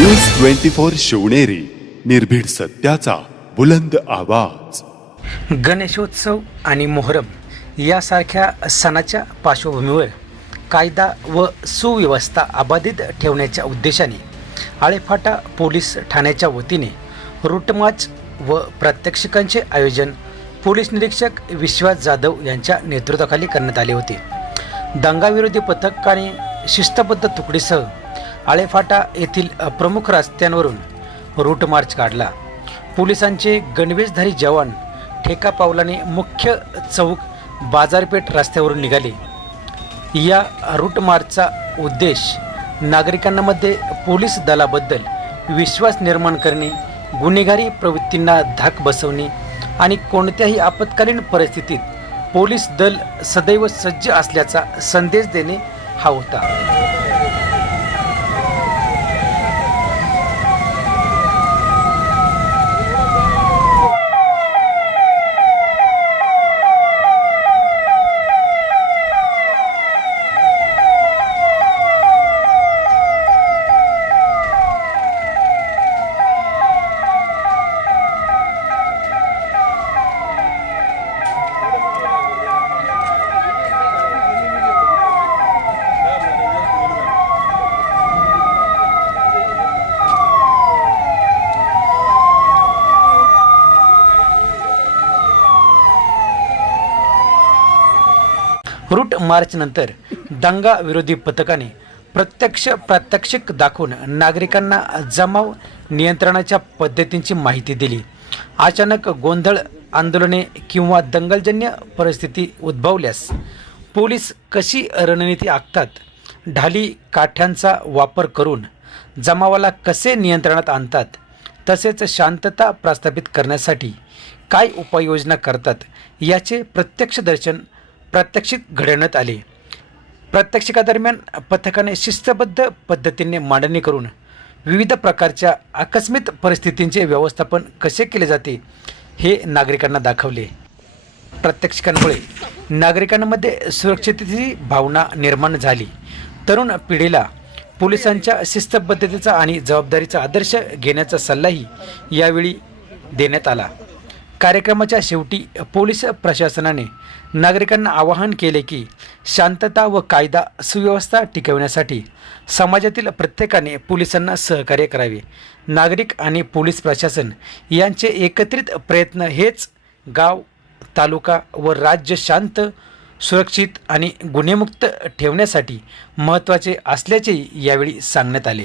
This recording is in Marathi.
न्यूज ट्वेंटी फोर शिवनेरी निर्भीड सत्याचा बुलंद आवाज. गणेशोत्सव आणि मोहरम यासारख्या सणाच्या पार्श्वभूमीवर कायदा व सुव्यवस्था अबाधित ठेवण्याच्या उद्देशाने आळेफाटा पोलीस ठाण्याच्या वतीने रूटमार्च व प्रात्यक्षिकांचे आयोजन पोलीस निरीक्षक विश्वास जाधव यांच्या नेतृत्वाखाली करण्यात आले होते. दंगाविरोधी पथकाने शिस्तबद्ध तुकडीसह आळेफाटा येथील प्रमुख रस्त्यांवरून रूट मार्च काढला. पोलिसांचे गणवेशधारी जवान ठेका पावलाने मुख्य चौक बाजारपेठ रस्त्यावरून निघाले. या रूट मार्चचा उद्देश नागरिकांमध्ये पोलीस दलाबद्दल विश्वास निर्माण करणे गुन्हेगारी प्रवृत्तींना धाक बसवणे आणि कोणत्याही आपत्कालीन परिस्थितीत पोलीस दल सदैव सज्ज असल्याचा संदेश देणे हा होता. रूट मार्चनंतर दंगा विरोधी पथकाने प्रत्यक्ष प्रात्यक्षिक दाखवून नागरिकांना जमाव नियंत्रणाच्या पद्धतींची माहिती दिली. अचानक गोंधळ आंदोलने किंवा दंगलजन्य परिस्थिती उद्भवल्यास पोलीस कशी रणनीती आखतात ढाली काठ्यांचा वापर करून जमावाला कसे नियंत्रणात आणतात तसेच शांतता प्रस्थापित करण्यासाठी काय उपाययोजना करतात याचे प्रत्यक्ष दर्शन प्रात्यक्षिक घडवण्यात आले. प्रात्यक्षिकादरम्यान पथकाने शिस्तबद्ध पद्धतीने मांडणी करून विविध प्रकारच्या आकस्मिक परिस्थितींचे व्यवस्थापन कसे केले जाते हे नागरिकांना दाखवले. प्रात्यक्षिकांमुळे नागरिकांमध्ये सुरक्षिततेची भावना निर्माण झाली. तरुण पिढीला पोलिसांच्या शिस्तबद्धतेचा आणि जबाबदारीचा आदर्श घेण्याचा सल्लाही यावेळी देण्यात आला. कार्यक्रमाच्या शेवटी पोलीस प्रशासनाने नागरिकांना आवाहन केले की शांतता व कायदा सुव्यवस्था टिकवण्यासाठी समाजातील प्रत्येकाने पोलिसांना सहकार्य करावे. नागरिक आणि पोलीस प्रशासन यांचे एकत्रित प्रयत्न हेच गाव तालुका व राज्य शांत सुरक्षित आणि गुन्हेमुक्त ठेवण्यासाठी महत्त्वाचे असल्याचेही यावेळी सांगण्यात आले.